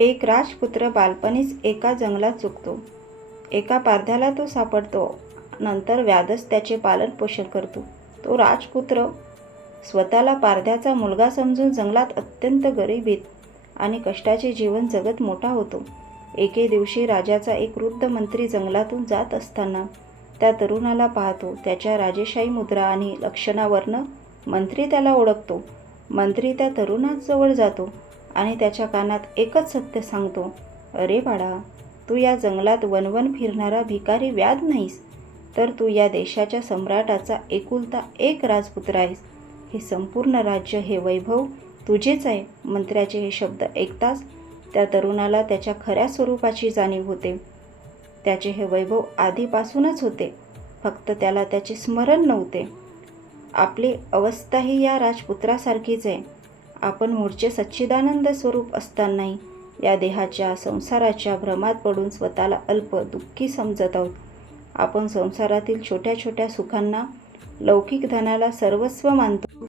एक राजपुत्र बालपणीच एका जंगलात चुकतो. एका पारध्याला तो सापडतो. नंतर व्याधच त्याचे पालन पोषण करतो. तो राजपुत्र स्वतःला पारध्याचा मुलगा समजून जंगलात अत्यंत गरिबीत आणि कष्टाचे जीवन जगत मोठा होतो. एके दिवशी राजाचा एक वृद्ध मंत्री जंगलातून जात असताना त्या तरुणाला पाहतो. त्याच्या राजेशाही मुद्रा आणि लक्षणावरनं मंत्री त्याला ओळखतो. मंत्री त्या तरुणाजवळ जातो आणि त्याच्या कानात एकच सत्य सांगतो, "अरे बाळा, तू या जंगलात वनवन फिरणारा भिकारी व्याध नाहीस, तर तू या देशाच्या सम्राटाचा एकुलता एक राजपुत्र आहेस. हे संपूर्ण राज्य, हे वैभव तुझेच आहे." मंत्र्याचे हे शब्द ऐकताच त्या तरुणाला त्याच्या खऱ्या स्वरूपाची जाणीव होते. त्याचे हे वैभव आधीपासूनच होते, फक्त त्याला त्याचे स्मरण नव्हते. आपली अवस्थाही या राजपुत्रासारखीच आहे. आपण मूळचे सच्चिदानंद स्वरूप असतानाही या देहाच्या, संसाराच्या भ्रमात पडून स्वतःला अल्प, दुःखी समजत आहोत. आपण संसारातील छोट्या छोट्या सुखांना, लौकिक धनाला सर्वस्व मानतो.